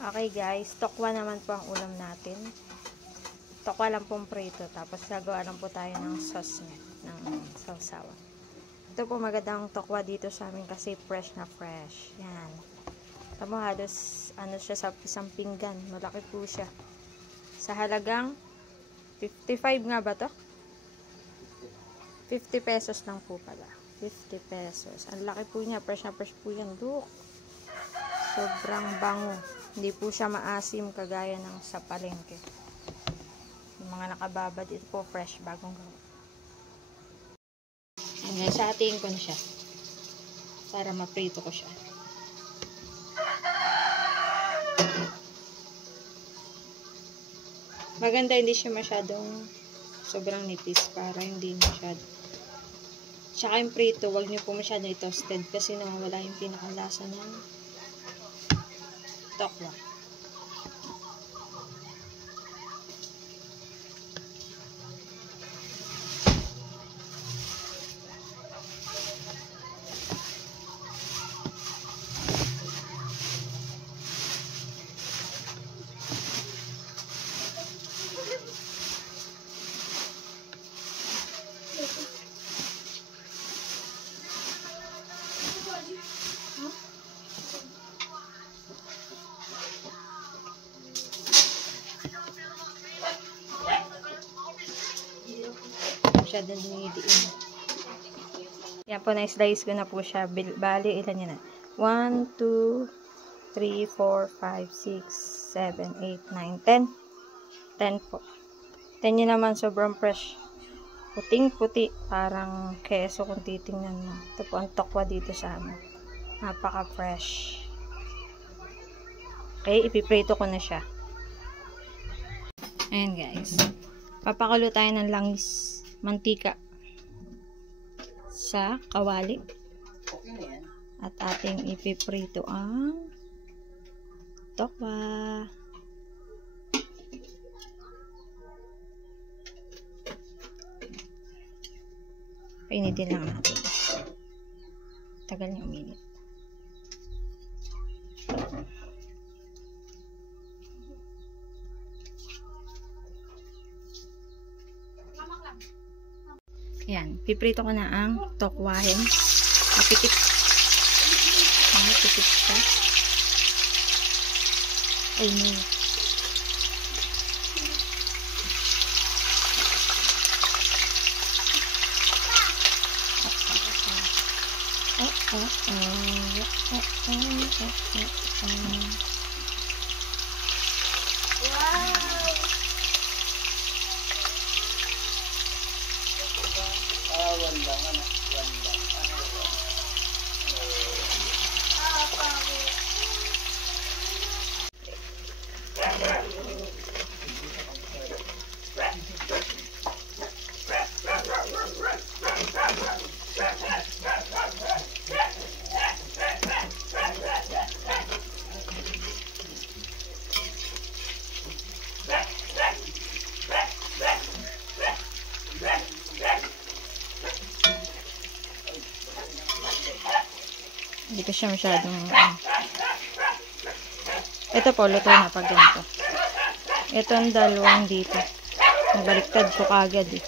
Okay guys, tokwa naman po ang ulam natin. Tokwa lang pong prito. Tapos gagawa lang po tayo ng sauce niya, ng sausawan. Ito po magandang tokwa dito sa amin kasi fresh na fresh. Yan. Tamo halos ano siya sa isang pinggan. Malaki po siya. Sa halagang 55 nga ba to? 50 pesos lang po pala. 50 pesos. Ang laki po niya. Fresh na fresh po yan. Look. Sobrang bango. Hindi po siya maasim kagaya ng sa palengke. Yung mga nakababad, ito po fresh, bagong gawa. Ayan, sahatiin ko na siya. Para maprito ko siya. Maganda hindi siya masyadong sobrang nipis para hindi masyado. Tsaka yung prito, wag nyo po masyado i-toasted kasi nawawala yung pinakalasa ng tokwa. Masyadong dinidiin. Yan po, na-slice ko na po siya. Bali, ilan yun na? 1, 2, 3, 4, 5, 6, 7, 8, 9, 10. 10 po. 10 yun naman, sobrang fresh. Puting-puti. Parang keso kung titingnan mo. Ito po ang tokwa dito sa amin. Napaka-fresh. Okay, ipiprito ko na siya. Ayan guys. Papakulo tayo ng langis. Mantika sa kawali at ating ipiprito ang tokwa. Painitin lang natin. Tagal niya uminit. Yan, piprito ko na ang tokwahin. Mapitik. Mapitik siya. Ay, no. Hindi ko siya masyadong ito po, luto na pag ganito. Ito ang dalawang dito. Nabaliktad ko kagad eh.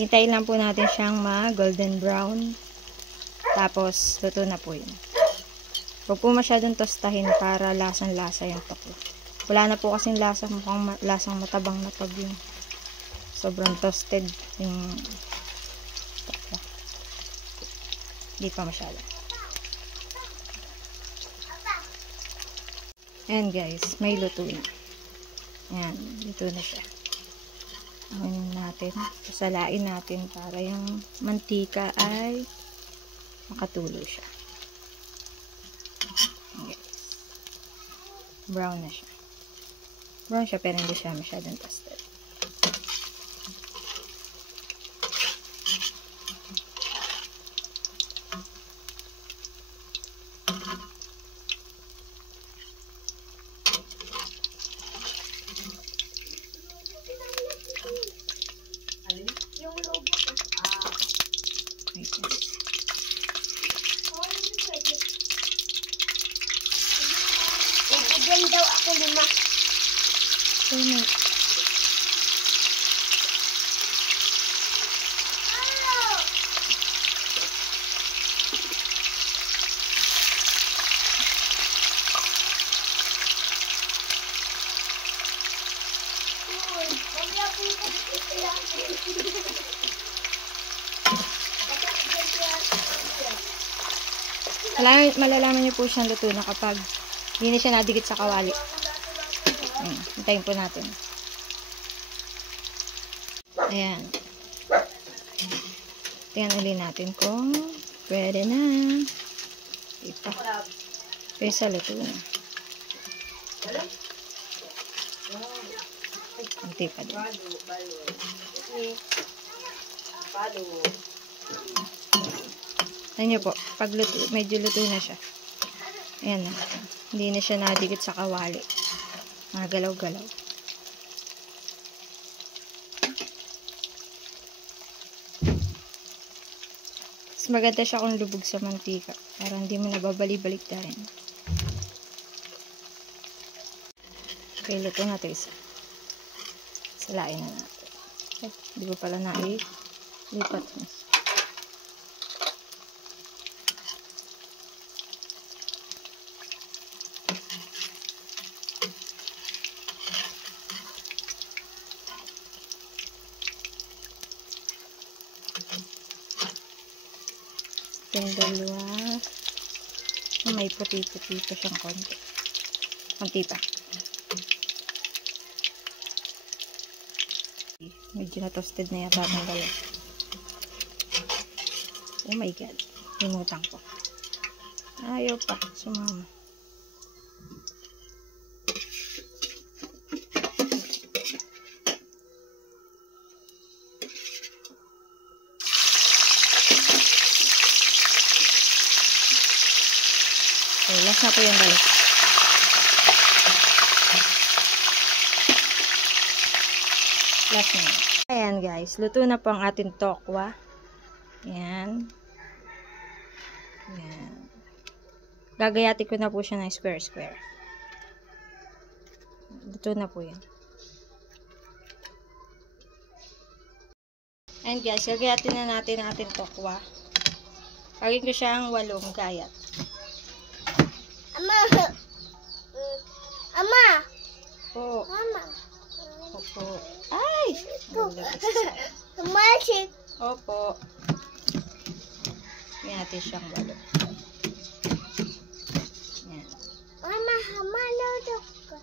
Hintayin lang po natin siyang ma-golden brown. Tapos, luto na po yun. Huwag po masyadong tostahin para lasang-lasa yung tokwa. Wala na po kasing lasa, mukhang lasang matabang na pag yung sobrang toasted yung tokwa. Hindi pa masyado. Ayan guys, may luto na. Ayan, luto na siya. Ayan natin. Sasalain natin para yung mantika ay makatulo siya. Okay. Brown na siya. Brown siya pero hindi siya masyadong toasted. Ibigyan daw ako 5. Ayun. Malalaman niyo po siyang luto na kapag hindi na siya nadikit sa kawali. Ayan, hintayin po natin. Ayan. Tingnan ulit natin kung pwede na. Ipa. Pwede sa luto na. Kunti pa din. Ayan nyo po, pag luto, medyo luto na siya. Ayan na. Hindi na siya nadikit sa kawali. Magalaw-galaw. Mas maganda siya kung lubog sa mantika. Para hindi mo nababali-balik na rin. Okay, luto natin isa. Salain na natin. Hindi ko pala lipat mo. Yung dalawa. May puti-puti pa siyang konti. Konti pa. Medyo na-toasted na yata ng dalawa. Oh my god. Limutang ko. Ayaw pa. Sumama. Okay, last na po yung dalawa. Last na yun. Ayan guys, luto na po ang ating tokwa. Ayan. Ayan. Gagayati ko na po siya ng square-square. Luto na po yan. Ayan guys, gagayatin na natin ang ating tokwa. Lagyan ko siyang 8 gayat. Ama! Ama! Po. Mama! Opo. Ay! Tumasik! Opo. Yan natin siyang 8. Yan. Mama, maludok ka.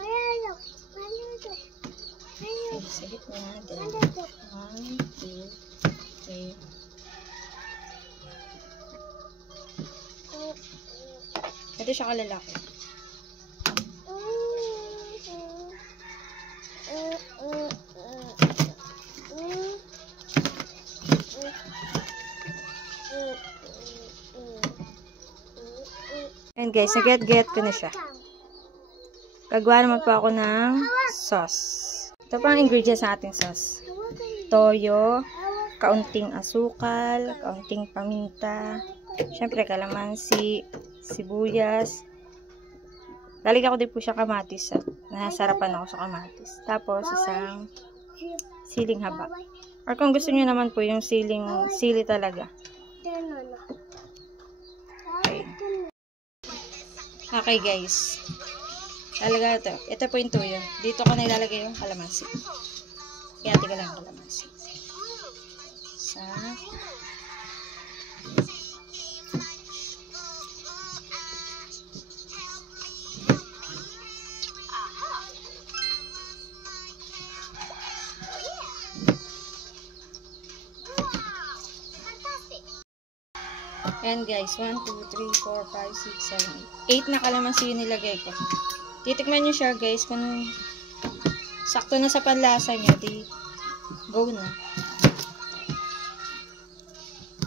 Maludok. Maludok. Maludok. Sige po natin. Maludok. 1, 2, 3. Ito siya kalalaki. And guys, nag-get ko na siya. Gagawa naman po ako ng sauce. Ito pa ang ingredients sa ating sauce. Toyo, kaunting asukal, kaunting paminta, syempre kalamansi, sibuyas. Lalagyan ko din po siya kamatis. Nasarapan ako sa kamatis. Tapos isang siling haba. Or kung gusto niyo naman po yung sili talaga. Okay. Okay guys. Lalagay ito. Ito po yung tuyo. Dito ko na ilalagay yung kalamansi. Kaya tiga lang yung kalamansi. Sa Ayan guys, 1, 2, 3, 4, 5, 6, 7, 8. 8 na kalamansi yung nilagay ko. Titikman nyo siya guys kung sakto na sa panlasa nyo. Di go na.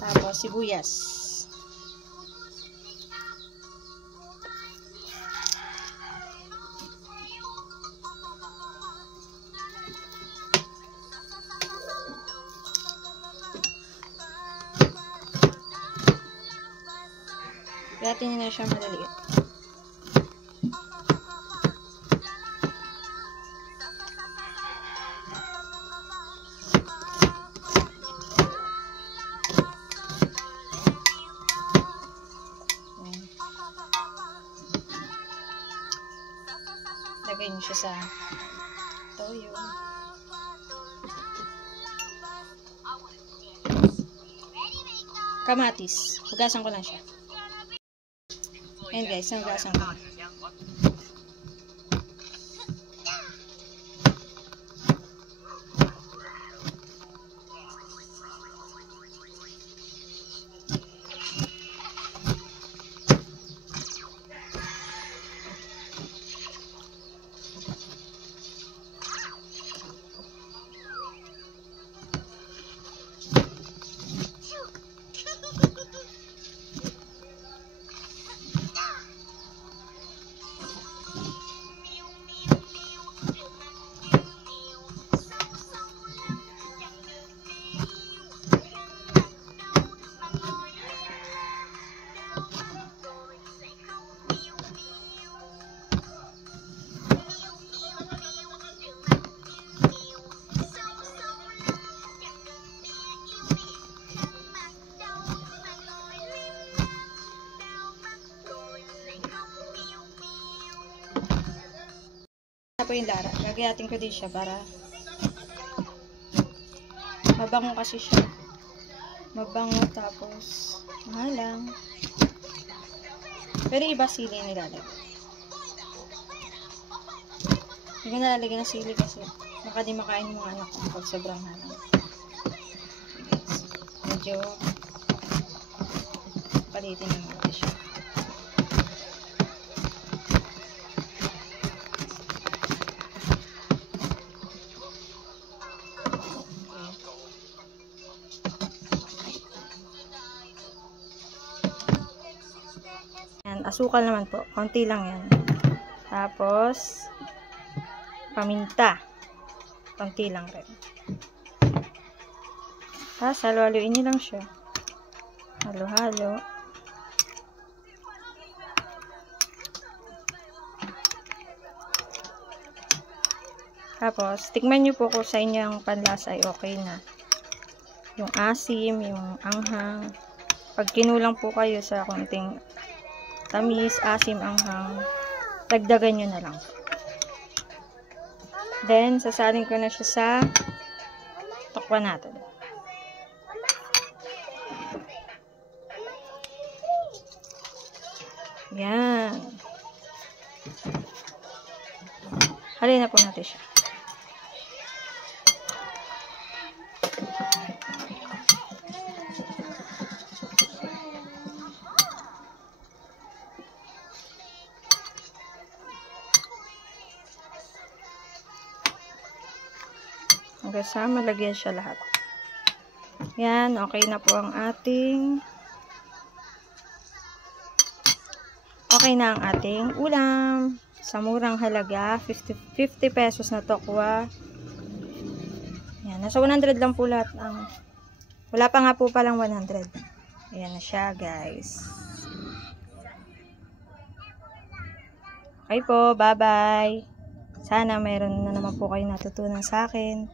Tapos sibuyas. Hati-hati na siya maliliit. Lagay niyo siya sa toyo. Kamatis. Hugasan ko lang siya. Ayan guys, hugasan ko. Po yung lara. Gagayatin ko din siya para mabango kasi siya. Mabango tapos mahalang. Pero iba sili nilalagay. Hindi ko nalalagay ng sili kasi baka di makain yung anak ko pag sobrang halang. Medyo palitin naman siya. Asukal naman po. Konti lang yan. Tapos, paminta. Konti lang rin. Tapos, halo-haloin nyo lang siya. Halo-halo. Tapos, tikman nyo po kung sa inyong panlasa ay okay na. Yung asim, yung anghang. Pag kinulang po kayo sa konting tamis, asim, anghang, dagdagan nyo na lang. Then, sasalin ko na siya sa tokwa natin. Yan. Halin na po natin siya. Hanggang sa malagyan siya lahat. Yan, okay na po ang ating ulam. Sa murang halaga, 50 pesos na tokwa. Yan, nasa 100 lang po lahat. Wala pa nga po palang 100. Ayan na siya, guys. Okay po, bye-bye. Sana mayroon na naman po kayo natutunan sa akin.